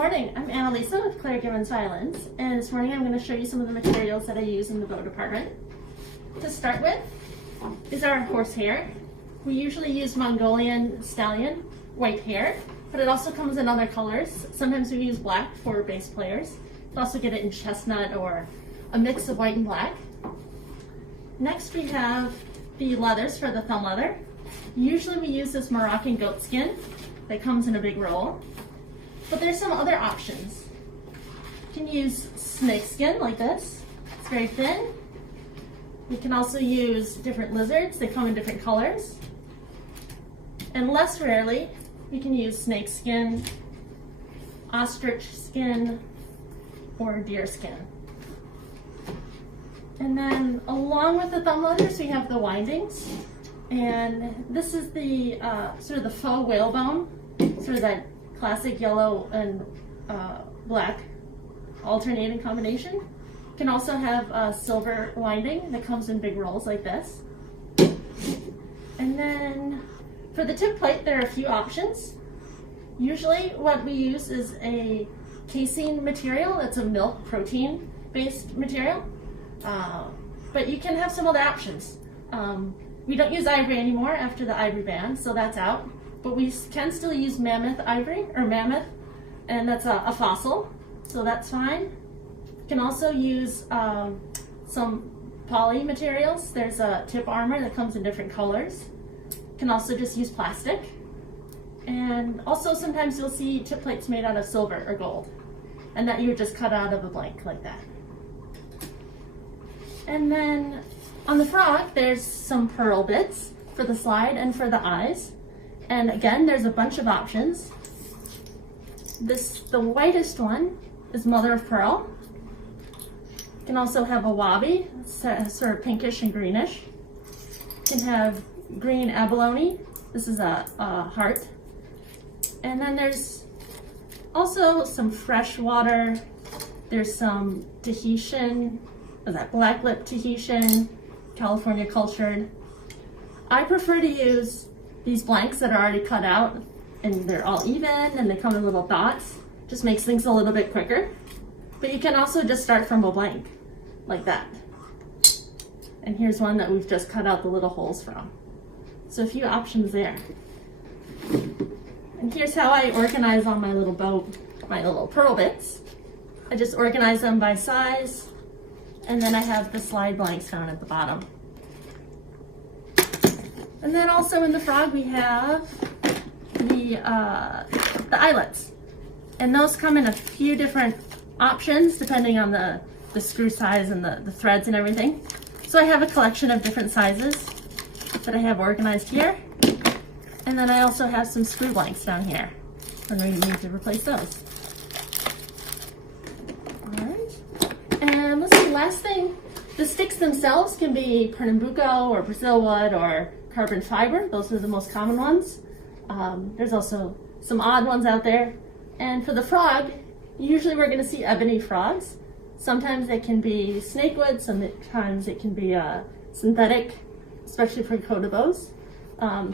morning, I'm Annelisa with Guries Violins, and this morning I'm going to show you some of the materials that I use in the bow department. To start with is our horsehair. We usually use Mongolian stallion white hair, but it also comes in other colors. Sometimes we use black for bass players. You can also get it in chestnut or a mix of white and black. Next we have the leathers for the thumb leather. Usually we use this Moroccan goat skin that comes in a big roll. But there's some other options. You can use snake skin like this. It's very thin. You can also use different lizards. They come in different colors. And less rarely, you can use snake skin, ostrich skin, or deer skin. And then along with the thumb leathers, we have the windings. And this is the sort of the faux whalebone, sort of that classic yellow and black alternating combination. You can also have a silver winding that comes in big rolls like this. And then for the tip plate, there are a few options. Usually what we use is a casein material that's a milk protein based material, but you can have some other options. We don't use ivory anymore after the ivory ban, so that's out. But we can still use mammoth ivory, or mammoth, and that's a fossil, so that's fine. You can also use some poly materials. There's a tip armor that comes in different colors. You can also just use plastic. And also sometimes you'll see tip plates made out of silver or gold, and that you would just cut out of a blank like that. And then on the frog, there's some pearl bits for the slide and for the eyes. And again, there's a bunch of options. The whitest one is mother of pearl. You can also have a wabi, sort of pinkish and greenish. You can have green abalone. This is a heart. And then there's also some freshwater. There's some Tahitian, that black lip Tahitian, California cultured. I prefer to use these blanks that are already cut out, and they're all even and they come in little dots. Just makes things a little bit quicker. But you can also just start from a blank like that. And here's one that we've just cut out the little holes from. So a few options there. And here's how I organize all my little bow, my little pearl bits. I just organize them by size, and then I have the slide blanks down at the bottom. And then also in the frog we have the eyelets. And those come in a few different options depending on the screw size and the threads and everything. So I have a collection of different sizes that I have organized here. And then I also have some screw blanks down here when we need to replace those. All right. And let's see, last thing, the sticks themselves can be Pernambuco or Brazil wood or carbon fiber. Those are the most common ones. There's also some odd ones out there. And for the frog, usually we're going to see ebony frogs. Sometimes they can be snakewood, sometimes it can be synthetic, especially for coda bows.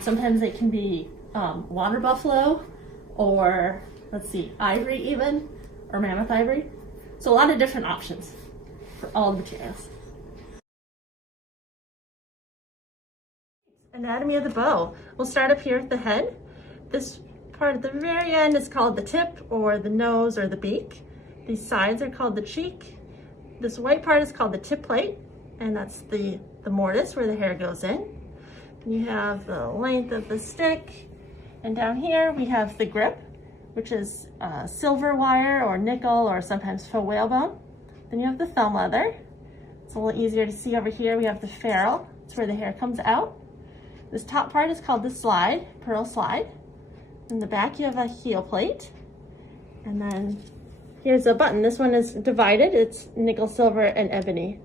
Sometimes they can be water buffalo, or let's see, ivory even, or mammoth ivory. So a lot of different options for all the materials. Anatomy of the bow. We'll start up here at the head. This part at the very end is called the tip, or the nose, or the beak. These sides are called the cheek. This white part is called the tip plate, and that's the mortise where the hair goes in. You have the length of the stick, and down here we have the grip, which is silver wire or nickel or sometimes faux whalebone. Then you have the thumb leather. It's a little easier to see over here. We have the ferrule. It's where the hair comes out. This top part is called the slide, pearl slide. In the back you have a heel plate. And then here's a button. This one is divided. It's nickel, silver, and ebony.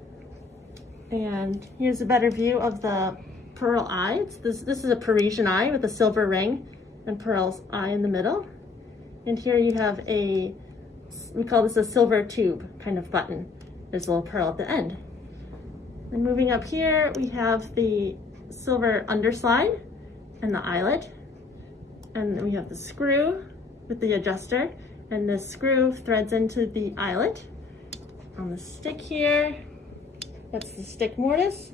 And here's a better view of the pearl eye. This is a Parisian eye with a silver ring and pearl's eye in the middle. And here you have we call this a silver tube kind of button. There's a little pearl at the end. And moving up here, we have the silver underslide and the eyelet. And then we have the screw with the adjuster. And the screw threads into the eyelet. On the stick here, that's the stick mortise.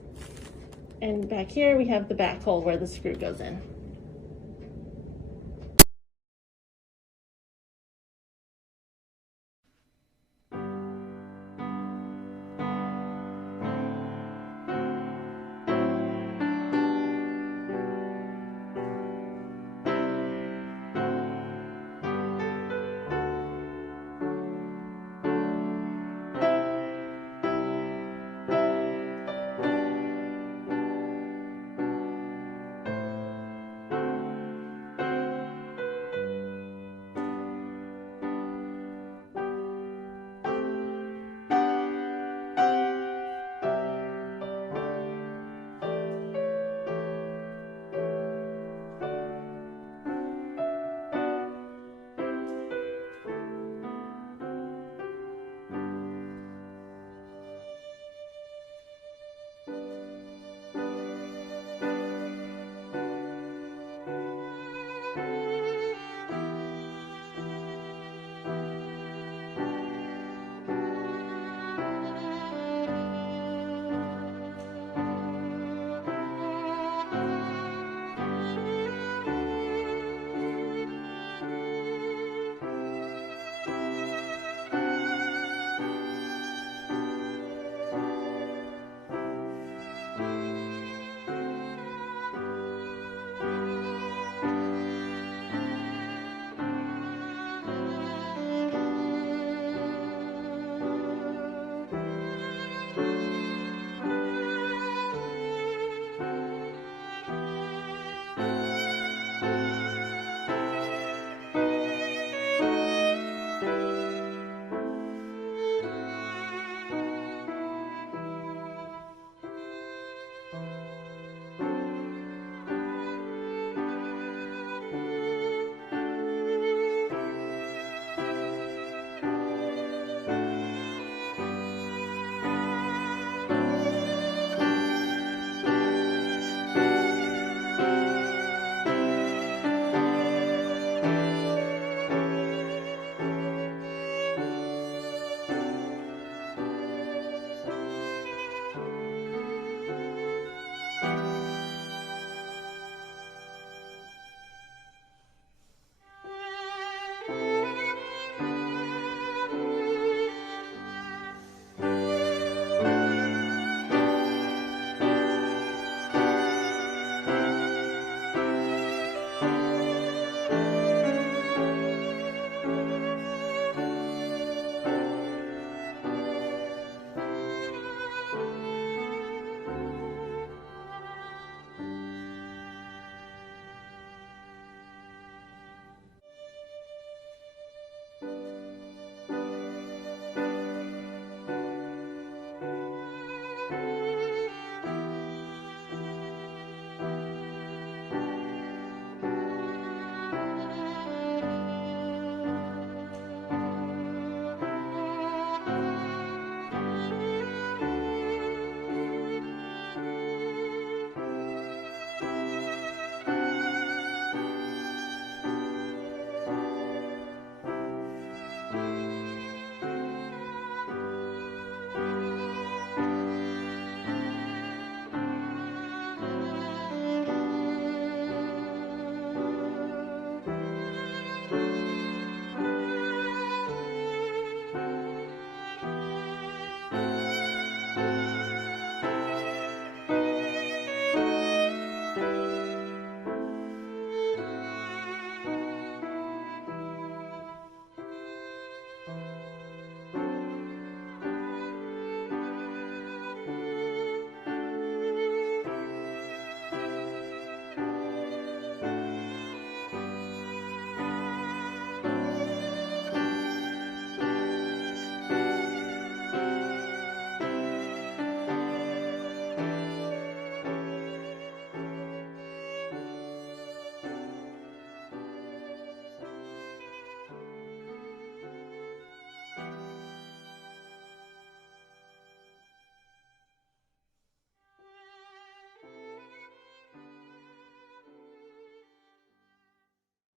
And back here we have the back hole where the screw goes in.